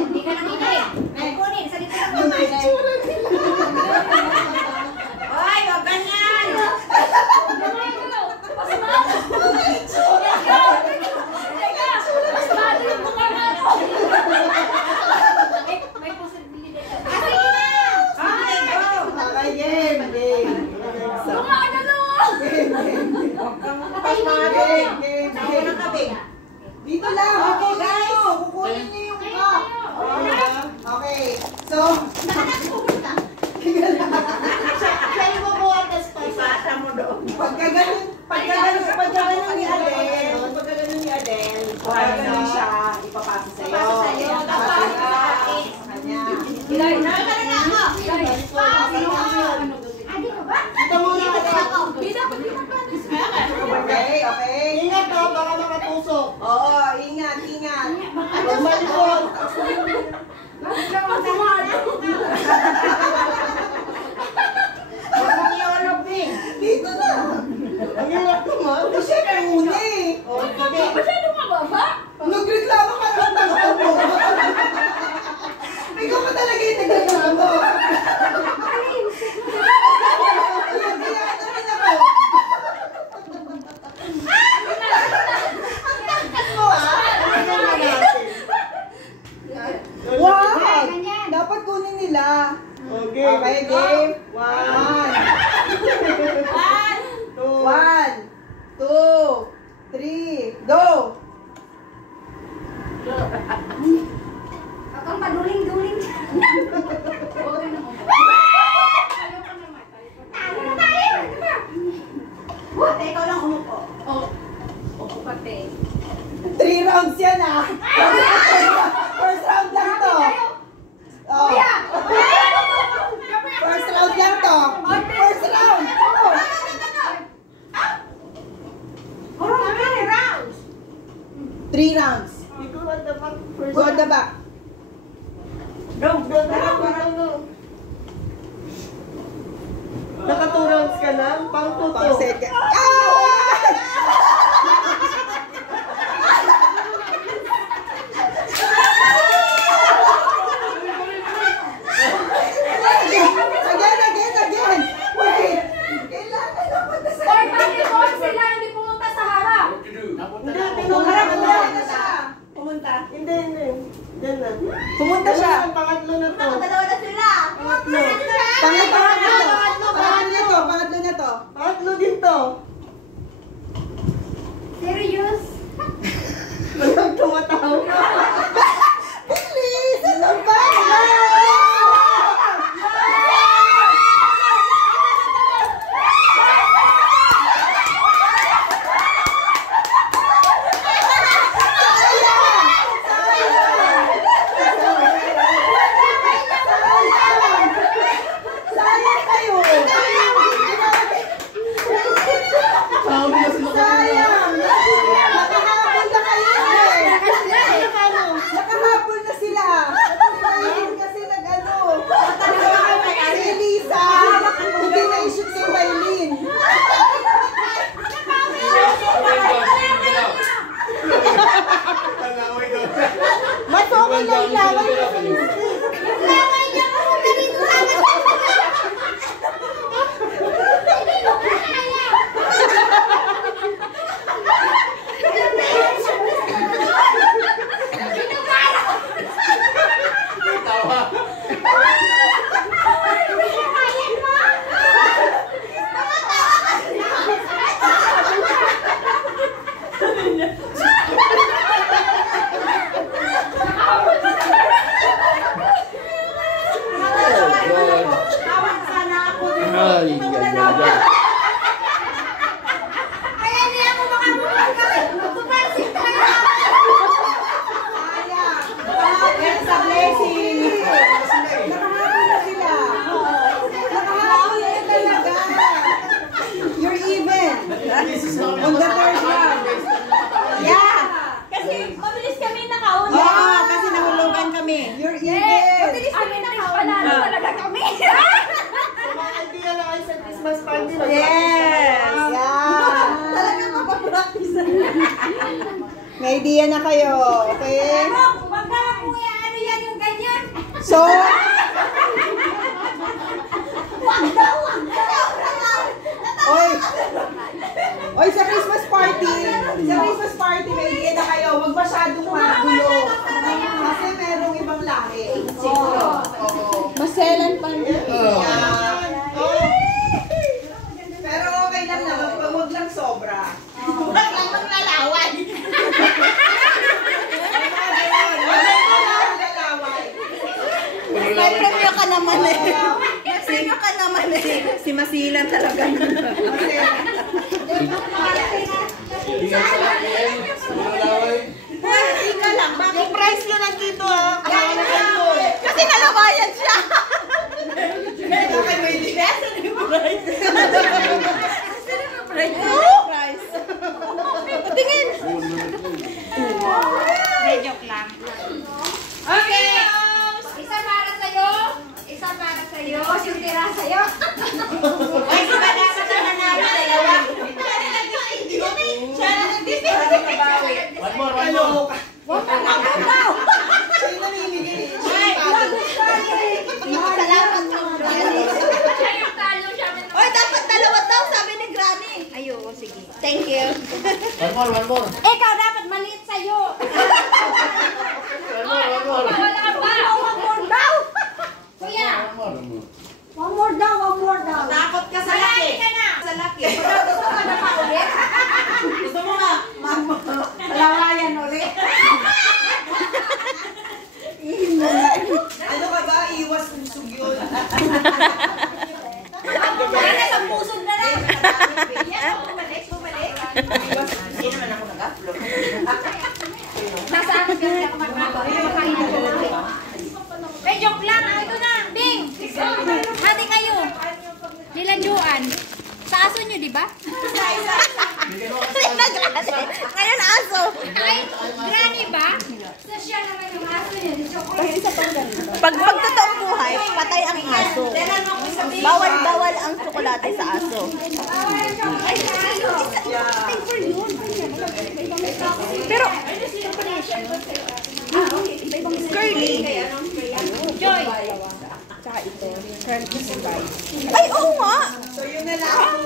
Hindi ka nakinig. Kunin, sa dito lang naman. Ay, wag ganyan. May posibilidad. Dito lang. Okay, guys. Kukunin niyo yung cup. Okay. So, siya yung bubuhat na spice. Ipasa mo doon. Pagka ganun ni Adele, ganun siya, ipapasa sa'yo. Okay. Ingat ka, baka makatusok. Oo, ingat. Huwag malikot. Dito na. Ang hirap naman. Kasi kayo muna eh. Masyado ka ba? Nagreklamo ka ng tanong mo. Ikaw ka talaga yung nagreklamo. Dapat kunin nila. Okay, game. 1, 2, 3, go! Akang paduling-duling. Ikaw lang umupo. Upo pati. 3 rounds yan ah! First round lang to! First round lang to! First round! How many rounds? 3 rounds. Go at the back. Go. Naka 2 rounds ka na? Pang tuto. Pang second. Again. Wait. Kailangan naman na sa... Oy, bakit sila hindi pumunta sa harap? Hindi, Pumunta. Hindi. Diyan na. Pumunta siya. Pangatlo na to. Dalawa na sila. Pangatlo na to. Pangatlo din to. Serious? Walang tumataw. Please! Ano ba? May idea na kayo. Okay? Wag na kuya, ano yan yung ganyan? So, Oy! Oy, sa Christmas party, may idea na kayo. Huwag masyadong magulo. Kasi merong ibang lahi. Siguro. Maselan pa Yan. Pero okay lang naman. Huwag lang sobra. Huwag lang maglalaway. May premyo ka naman eh. May premyo ka naman eh. Si Masilan talaga. Ika lang, bakit price nyo nandito ah? Kasi nalabayan siya. Tingin. Joke lang. Okay. Isa para sa'yo. Isa para sa'yo. Yung tira sa'yo. Ay, di ba dapat na nanalo dalawa? Siya na nag-display. One more. Salamat mo. Oy, dapat dalawa daw, sabi ni Granny. Ayo, sige. Thank you. One more. Ikaw dapat maliit sa'yo. One more. Wala pa. One more daw. Kuya. One more daw. Takot ka sa laki. Sa laki. Gusto ka na pa ulit? Gusto mo nga, Lawayan ulit. ano ka ba? Iwas usog yun. Sana sa pusod na lang. Bumalik. Hindi naman ako nag-upload. Nasa akin kasi ako magmamahal. Eh, joke lang. Ito na. Bing. Hati kayo. Nilanduan. Sa aso nyo, di ba? Ngayon aso. Ay, Granny ba? Sa siya naman yung aso niya. Pag totoong buhay, patay ang aso. Bawal ang tsokolate sa aso. Pero, curly. Joy. Ay, oo nga. So yun na lang.